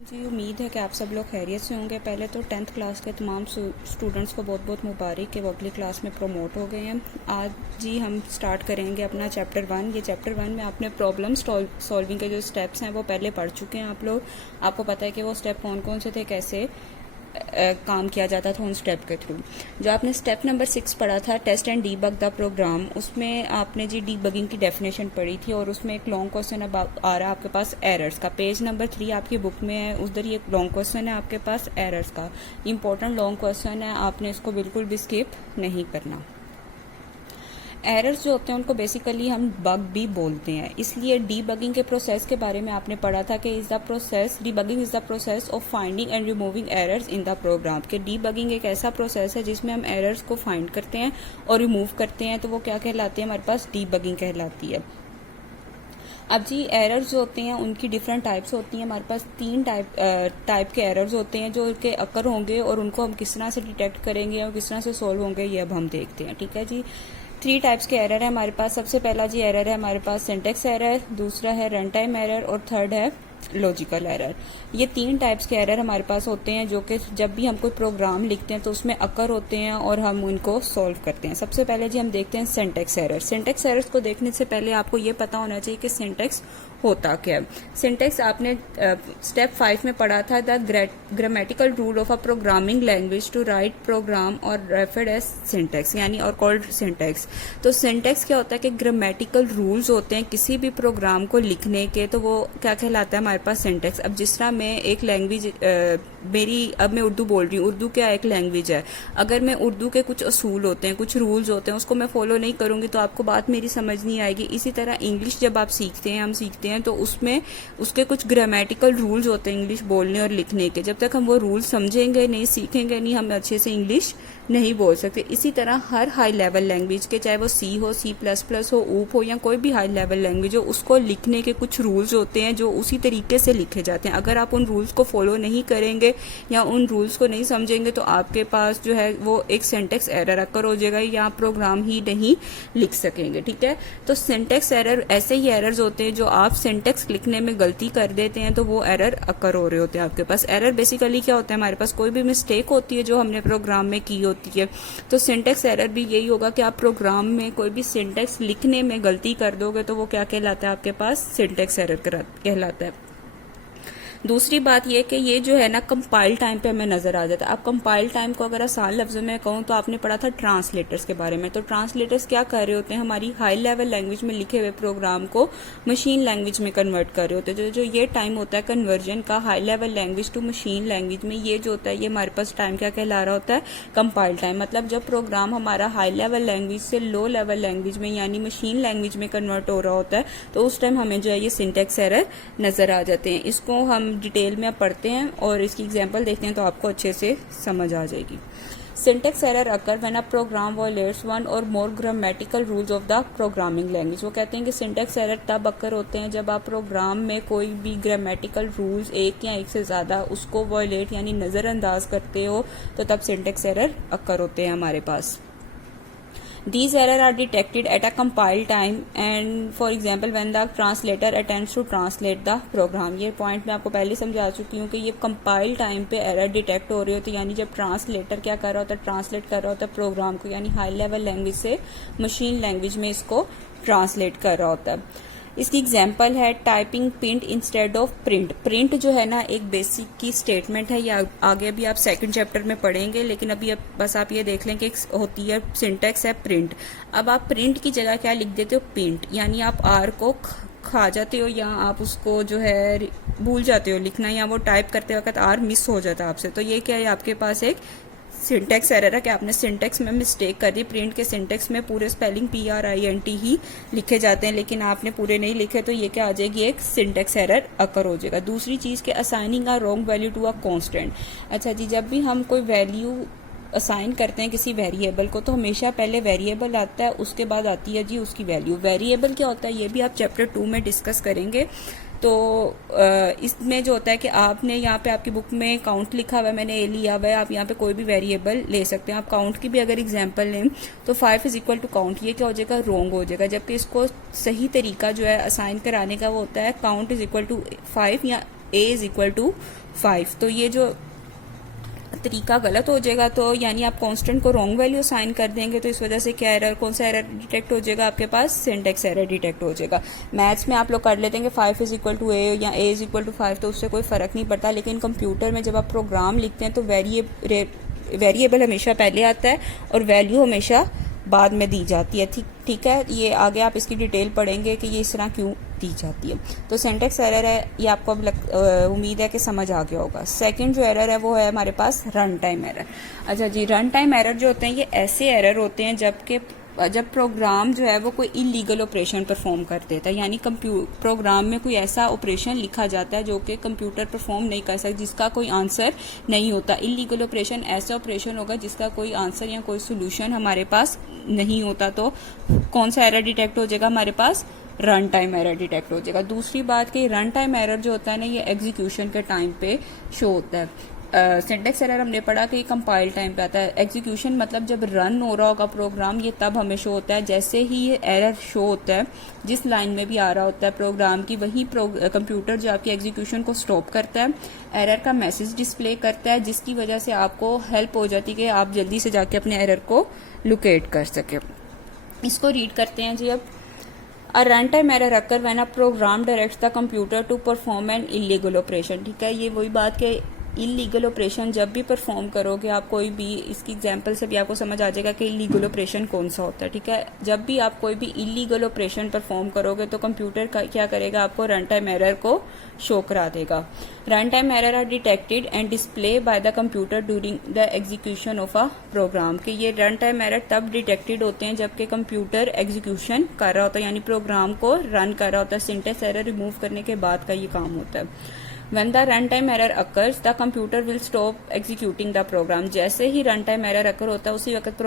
जी उम्मीद है कि आप सब लोग खैरियत से होंगे। पहले तो 10th क्लास के तमाम स्टूडेंट्स को बहुत बहुत मुबारक कि वो अगली क्लास में प्रमोट हो गए हैं। आज जी हम स्टार्ट करेंगे अपना चैप्टर 1। ये चैप्टर 1 में आपने प्रॉब्लम सॉल्विंग के जो स्टेप्स हैं वो पहले पढ़ चुके हैं आप लोग। आपको पता है कि वो स्टेप कौन कौन से थे, कैसे काम किया जाता था उन स्टेप के थ्रू। जो आपने स्टेप नंबर 6 पढ़ा था, test and debug the program, उसमें आपने जी डीबगिंग की डेफिनेशन पढ़ी थी और उसमें एक लॉन्ग क्वेश्चन अब आ रहा है आपके पास एरर्स का। पेज नंबर 3 आपकी बुक में है, उधर ये लॉन्ग क्वेश्चन है आपके पास एरर्स का। इंपॉर्टेंट लॉन्ग क्वेश्चन है, आपने इसको बिल्कुल भी स्किप नहीं करना। एरर्स जो होते हैं उनको बेसिकली हम बग भी बोलते हैं, इसलिए डीबगिंग के प्रोसेस के बारे में आपने पढ़ा था कि debugging is the process of finding and removing errors in the program. कि डीबगिंग एक ऐसा प्रोसेस है जिसमें हम एरर्स को फाइंड करते हैं और रिमूव करते हैं, तो वो क्या कहलाती है, हमारे पास डीबगिंग कहलाती है। अब जी एरर्स जो होते हैं उनकी डिफरेंट टाइप्स होती हैं। हमारे पास 3 टाइप के एरर्स होते हैं जो के अकर होंगे और उनको हम किस तरह से डिटेक्ट करेंगे और किस तरह से सॉल्व होंगे ये अब हम देखते हैं। ठीक है जी, 3 टाइप्स के एरर है हमारे पास। सबसे पहला जी एरर है हमारे पास सिंटेक्स एरर, दूसरा है रन टाइम एरर और थर्ड है लॉजिकल एरर। ये 3 टाइप्स के एरर हमारे पास होते हैं जो कि जब भी हम कोई प्रोग्राम लिखते हैं तो उसमें अकर होते हैं और हम उनको सॉल्व करते हैं। सबसे पहले जी हम देखते हैं सिंटेक्स एरर। सिंटेक्स एरर्स को देखने से पहले आपको ये पता होना चाहिए कि सिंटेक्स होता क्या है। सिंटेक्स आपने स्टेप 5 में पढ़ा था, the grammatical rule of a programming language to write program और रेफर्ड एज सिंटेक्स, यानी और कॉल्ड सिंटेक्स। तो सिंटेक्स क्या होता है कि ग्रामेटिकल रूल्स होते हैं किसी भी प्रोग्राम को लिखने के, तो वो क्या कहलाता है हमारे पास सिंटेक्स। अब जिस तरह मैं एक लैंग्वेज अब मैं उर्दू बोल रही हूँ, उर्दू क्या एक लैंग्वेज है। अगर मैं उर्दू के कुछ असूल होते हैं, कुछ रूल्स होते हैं, उसको मैं फॉलो नहीं करूंगी तो आपको बात मेरी समझ नहीं आएगी। इसी तरह इंग्लिश जब आप सीखते हैं, हम सीखते हैं, तो उसमें उसके कुछ ग्रामेटिकल रूल्स होते हैं इंग्लिश बोलने और लिखने के। जब तक हम वो रूल्स समझेंगे नहीं, सीखेंगे नहीं, हम अच्छे से इंग्लिश नहीं बोल सकते। इसी तरह हर हाई लेवल लैंग्वेज के, चाहे वो सी हो, C++ हो, ऊप हो या कोई भी हाई लेवल लैंग्वेज हो, उसको लिखने के कुछ रूल्स होते हैं जो उसी तरीके से लिखे जाते हैं। अगर आप उन रूल्स को फॉलो नहीं करेंगे या उन रूल्स को नहीं समझेंगे तो आपके पास जो है वो एक सिंटेक्स एरर अकर हो जाएगा या आप प्रोग्राम ही नहीं लिख सकेंगे। ठीक है, तो सिंटेक्स एरर ऐसे ही एरर्स होते हैं जो आप सिंटेक्स लिखने में गलती कर देते हैं तो वो एरर अकर हो रहे होते हैं आपके पास। एरर बेसिकली क्या होता है, हमारे पास कोई भी मिस्टेक होती है जो हमने प्रोग्राम में की होती है। तो सिंटेक्स एरर भी यही होगा कि आप प्रोग्राम में कोई भी सिंटेक्स लिखने में गलती कर दोगे तो वो क्या कहलाता है, आपके पास सिंटेक्स एरर कहलाता है। दूसरी बात ये कि ये जो है ना कंपाइल टाइम पे हमें नजर आ जाता है। अब कंपाइल टाइम को अगर आसान लफ्जों में कहूँ तो आपने पढ़ा था ट्रांसलेटर्स के बारे में। तो ट्रांसलेटर्स क्या कर रहे होते हैं, हमारी हाई लेवल लैंग्वेज में लिखे हुए प्रोग्राम को मशीन लैंग्वेज में कन्वर्ट कर रहे होते हैं। जो ये टाइम होता है कन्वर्जन का high level language to machine language में, ये जो होता है ये हमारे पास टाइम क्या कहला रहा होता है, कंपाइल टाइम। मतलब जब प्रोग्राम हमारा हाई लेवल लैंग्वेज से लो लेवल लैंग्वेज में यानी मशीन लैंग्वेज में कन्वर्ट हो रहा होता है तो उस टाइम हमें जो है ये सिंटेक्स एरर नजर आ जाते हैं। इसको हम डिटेल में पढ़ते हैं और इसकी एग्जांपल देखते हैं तो आपको अच्छे से समझ आ जाएगी। Syntax error occur when a program violates one or more grammatical rules of the programming language. वो कहते हैं कि सिंटेक्स एरर तब अकर होते हैं जब आप प्रोग्राम में कोई भी ग्रामेटिकल रूल्स एक या एक से ज्यादा उसको वायलेट यानी नजरअंदाज करते हो, तो तब सिंटेक्स एरर अकर होते हैं हमारे पास। These errors are detected at a compile time and for example when the translator attempts to translate the program। ये पॉइंट मैं आपको पहले समझा चुकी हूँ कि ये कंपाइल टाइम पे एरर डिटेक्ट हो रही होती है, यानी जब ट्रांसलेटर क्या कर रहा होता है, ट्रांसलेट कर रहा होता है प्रोग्राम को, यानी हाई लेवल लैंग्वेज से मशीन लैंग्वेज में इसको ट्रांसलेट कर रहा होता है। इसकी एग्जाम्पल है typing print instead of print. Print जो है ना एक बेसिक की स्टेटमेंट है, या आगे भी आप सेकंड चैप्टर में पढ़ेंगे, लेकिन अभी बस आप ये देख लें कि होती है सिंटेक्स है प्रिंट। अब आप प्रिंट की जगह क्या लिख देते हो, प्रिंट, यानी आप आर को खा जाते हो या आप उसको जो है भूल जाते हो लिखना, या वो टाइप करते वक्त आर मिस हो जाता है आपसे। तो ये क्या है, आपके पास एक सिंटेक्स एरर है कि आपने सिंटेक्स में मिस्टेक कर दी। प्रिंट के सिंटेक्स में पूरे स्पेलिंग PRINT ही लिखे जाते हैं लेकिन आपने पूरे नहीं लिखे, तो ये क्या आ जाएगी, एक सिंटेक्स एरर अकर हो जाएगा। दूसरी चीज के assigning a wrong value to a constant. अच्छा जी, जब भी हम कोई वैल्यू असाइन करते हैं किसी वेरिएबल को तो हमेशा पहले वेरिएबल आता है, उसके बाद आती है जी उसकी वैल्यू। वेरिएबल क्या होता है ये भी आप चैप्टर 2 में डिस्कस करेंगे। तो इसमें जो होता है कि आपने यहाँ पे आपकी बुक में काउंट लिखा हुआ है, मैंने ए लिया हुआ है, आप यहाँ पे कोई भी वेरिएबल ले सकते हैं। आप काउंट की भी अगर एग्जांपल लें तो 5 इज इक्वल टू काउंट, ये क्या हो जाएगा, रॉन्ग हो जाएगा। जबकि इसको सही तरीका जो है असाइन कराने का वो होता है काउंट इज इक्वल टू 5 या a इज इक्वल टू 5। तो ये जो तरीका गलत हो जाएगा, तो यानी आप कांस्टेंट को रॉन्ग वैल्यू साइन कर देंगे, तो इस वजह से क्या एरर, कौन सा एरर डिटेक्ट हो जाएगा आपके पास, सिंटेक्स एरर डिटेक्ट हो जाएगा। मैथ्स में आप लोग कर लेते हैं कि 5 इज इक्वल टू ए या a इज इक्वल टू 5, तो उससे कोई फर्क नहीं पड़ता। लेकिन कंप्यूटर में जब आप प्रोग्राम लिखते हैं तो वेरिएबल हमेशा पहले आता है और वैल्यू हमेशा बाद में दी जाती है। ठीक है, ये आगे आप इसकी डिटेल पढ़ेंगे कि ये इस तरह क्यों दी जाती है। तो सिंटेक्स एरर है, ये आपको अब उम्मीद है कि समझ आ गया होगा। सेकंड जो एरर है वो है हमारे पास रन टाइम एरर। अच्छा जी, रन टाइम एरर जो होते हैं ये ऐसे एरर होते हैं जब प्रोग्राम जो है वो कोई इलीगल ऑपरेशन परफॉर्म कर देता है, यानी प्रोग्राम में कोई ऐसा ऑपरेशन लिखा जाता है जो कि कंप्यूटर परफॉर्म नहीं कर सकता, जिसका कोई आंसर नहीं होता। इलीगल ऑपरेशन ऐसा ऑपरेशन होगा जिसका कोई आंसर या कोई सोल्यूशन हमारे पास नहीं होता। तो कौन सा एरर डिटेक्ट हो जाएगा हमारे पास, रन टाइम एरर डिटेक्ट हो जाएगा। दूसरी बात कि रन टाइम एरर जो होता है ना, ये एग्जीक्यूशन के टाइम पे शो होता है। सिंटेक्स एरर हमने पढ़ा कि कंपाइल टाइम पे आता है। एग्जीक्यूशन मतलब जब रन हो रहा होगा प्रोग्राम, ये तब हमें शो होता है। जैसे ही ये एरर शो होता है जिस लाइन में भी आ रहा होता है प्रोग्राम की, वही कंप्यूटर जो आपकी एग्जीक्यूशन को स्टॉप करता है, एरर का मैसेज डिस्प्ले करता है, जिसकी वजह से आपको हेल्प हो जाती है कि आप जल्दी से जाके अपने एरर को लोकेट कर सके। इसको रीड करते हैं जी अब। A runtime error occur when a program directs the computer to perform an illegal operation। ठीक है, ये वही बात कि इलीगल ऑपरेशन जब भी परफॉर्म करोगे आप कोई भी, इसकी एग्जांपल से भी आपको समझ आ जाएगा कि इलीगल ऑपरेशन कौन सा होता है। ठीक है, जब भी आप कोई भी इलीगल ऑपरेशन परफॉर्म करोगे तो कंप्यूटर का क्या करेगा, आपको रन टाइम एरर को शो करा देगा। Run time error are detected and display by the computer during the execution of a program. कि ये रन टाइम एरर तब डिटेक्टेड होते हैं जबकि कंप्यूटर एग्जीक्यूशन कर रहा होता है, यानी प्रोग्राम को रन कर रहा होता है। सिंटेक्स एरर रिमूव करने के बाद का ये काम होता है। When the runtime error occurs, the computer will stop executing the program। जैसे ही runtime error occur होता है उसी वक्त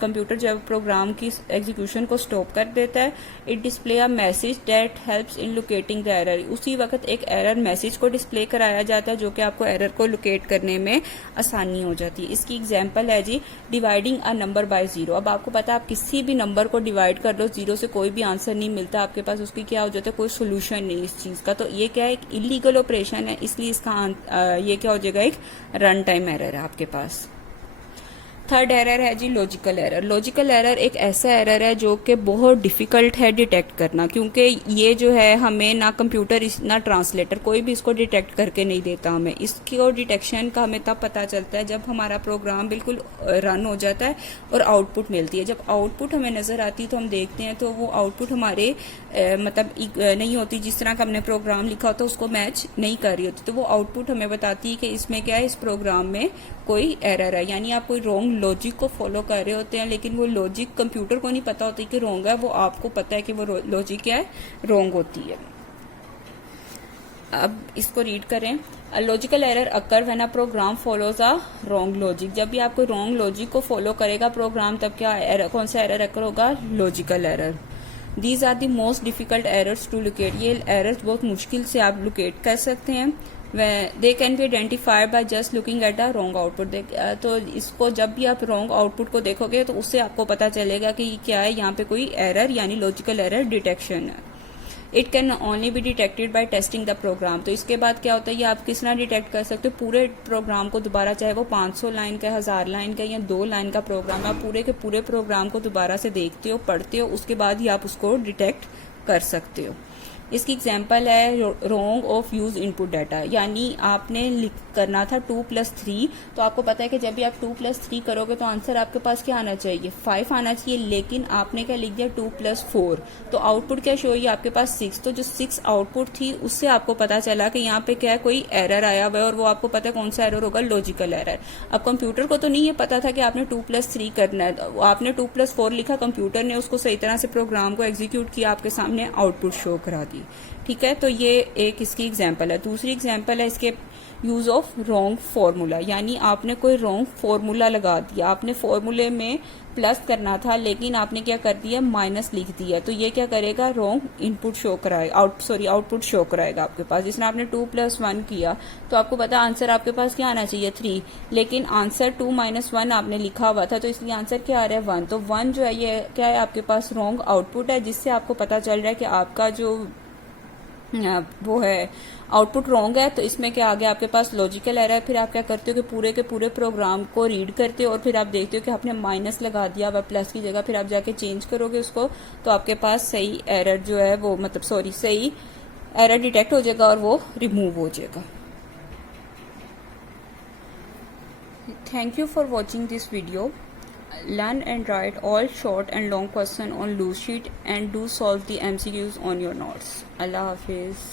कंप्यूटर जब प्रोग्राम की एग्जीक्यूशन को स्टॉप कर देता है। It display a message that helps in locating the error। उसी वक्त एक एरर मैसेज को डिस्प्ले कराया जाता है जो कि आपको एरर को लोकेट करने में आसानी हो जाती है। इसकी एग्जाम्पल है जी, डिवाइडिंग अ नंबर बाय 0। अब आपको पता है आप किसी भी नंबर को डिवाइड कर लो, 0 से कोई भी आंसर नहीं मिलता आपके पास, उसकी क्या हो जाता है, कोई सोल्यूशन नहीं इस चीज का। तो ये क्या है, एक इलीगल ऑपरेशन है, इसलिए इसका ये क्या हो जाएगा, एक रन टाइम एरर है आपके पास। थर्ड एरर है जी लॉजिकल एरर। लॉजिकल एरर एक ऐसा एरर है जो कि बहुत डिफिकल्ट है डिटेक्ट करना, क्योंकि ये जो है हमें ना कंप्यूटर ना ट्रांसलेटर कोई भी इसको डिटेक्ट करके नहीं देता हमें। इसकी और डिटेक्शन का हमें तब पता चलता है जब हमारा प्रोग्राम बिल्कुल रन हो जाता है और आउटपुट मिलती है। जब आउटपुट हमें नजर आती है तो हम देखते हैं तो वो आउटपुट हमारे मतलब नहीं होती, जिस तरह का हमने प्रोग्राम लिखा होता है उसको मैच नहीं कर रही होती। तो वो आउटपुट हमें बताती है कि इसमें क्या है, इस प्रोग्राम में कोई एरर है, यानी आप कोई रॉन्ग लॉजिक को फॉलो कर रहे होते हैं, लेकिन वो लॉजिक कंप्यूटर को नहीं पता होती कि रॉन्ग है, वो आपको पता है कि वो लॉजिक क्या है, रॉन्ग होती है। अब इसको रीड करें। Logical error occur when a program follows a wrong logic. जब भी आप कोई रॉन्ग लॉजिक को फॉलो करेगा प्रोग्राम, तब क्या एरर, कौन सा एरर अकर होगा, logical error. These are the most difficult errors to locate. ये एरर्स बहुत मुश्किल से आप लोकेट कर सकते हैं। They can be identified by just looking at a wrong output. तो इसको जब भी आप रॉन्ग आउटपुट को देखोगे तो उससे आपको पता चलेगा कि क्या है, यहाँ पे कोई एरर यानी लॉजिकल एरर डिटेक्शन है। It can only be detected by testing the program. तो इसके बाद क्या होता है, ये आप किस तरह डिटेक्ट कर सकते हो, पूरे प्रोग्राम को दोबारा, चाहे वो 500 लाइन का, 1000 लाइन का या 2 लाइन का प्रोग्राम, आप पूरे के पूरे प्रोग्राम को दोबारा से देखते हो, पढ़ते हो, उसके बाद ही आप उसको डिटेक्ट कर सकते हो। इसकी एग्जाम्पल है wrong of use input data, यानी आपने करना था 2+3, तो आपको पता है कि जब भी आप 2+3 करोगे तो आंसर आपके पास क्या आना चाहिए, 5 आना चाहिए, लेकिन आपने क्या लिख दिया 2+4, तो आउटपुट क्या शो हुई आपके पास 6। तो जो 6 आउटपुट थी उससे आपको पता चला कि यहाँ पे क्या है, कोई एरर आया हुआ है, और वो आपको पता है कौन सा एरर होगा, लॉजिकल एरर। अब कंप्यूटर को तो नहीं ये पता था कि आपने 2+3 करना है, आपने 2+4 लिखा, कंप्यूटर ने उसको सही तरह से प्रोग्राम को एग्जीक्यूट किया, आपके सामने आउटपुट शो करा दी। ठीक है, तो ये एक इसकी एग्जाम्पल है। दूसरी एग्जाम्पल है इसके यूज ऑफ रॉन्ग फॉर्मूला, यानी आपने कोई रॉन्ग फॉर्मूला लगा दिया, आपने फॉर्मूले में प्लस करना था लेकिन आपने क्या कर दिया, माइनस लिख दिया। तो ये क्या करेगा, रॉन्ग इनपुट शो कराएगा, आउटपुट शो कराएगा आपके पास। जिसने आपने 2+1 किया तो आपको पता आंसर आपके पास क्या आना चाहिए 3, लेकिन आंसर 2-1 आपने लिखा हुआ था, तो इसलिए आंसर क्या आ रहा है 1। तो 1 जो है ये क्या है, आपके पास रॉन्ग आउटपुट है, जिससे आपको पता चल रहा है कि आपका जो वो है आउटपुट रॉन्ग है तो इसमें क्या आ गया आपके पास लॉजिकल एरर। फिर आप क्या करते हो कि पूरे के पूरे प्रोग्राम को रीड करते हो और फिर आप देखते हो कि आपने माइनस लगा दिया व प्लस की जगह, फिर आप जाके चेंज करोगे उसको तो आपके पास सही एरर जो है वो सही एरर डिटेक्ट हो जाएगा और वो रिमूव हो जाएगा। Thank you for watching this video. Learn and write all short and long questions on loose sheet and do solve the MCQs on your notes. Allah Hafiz.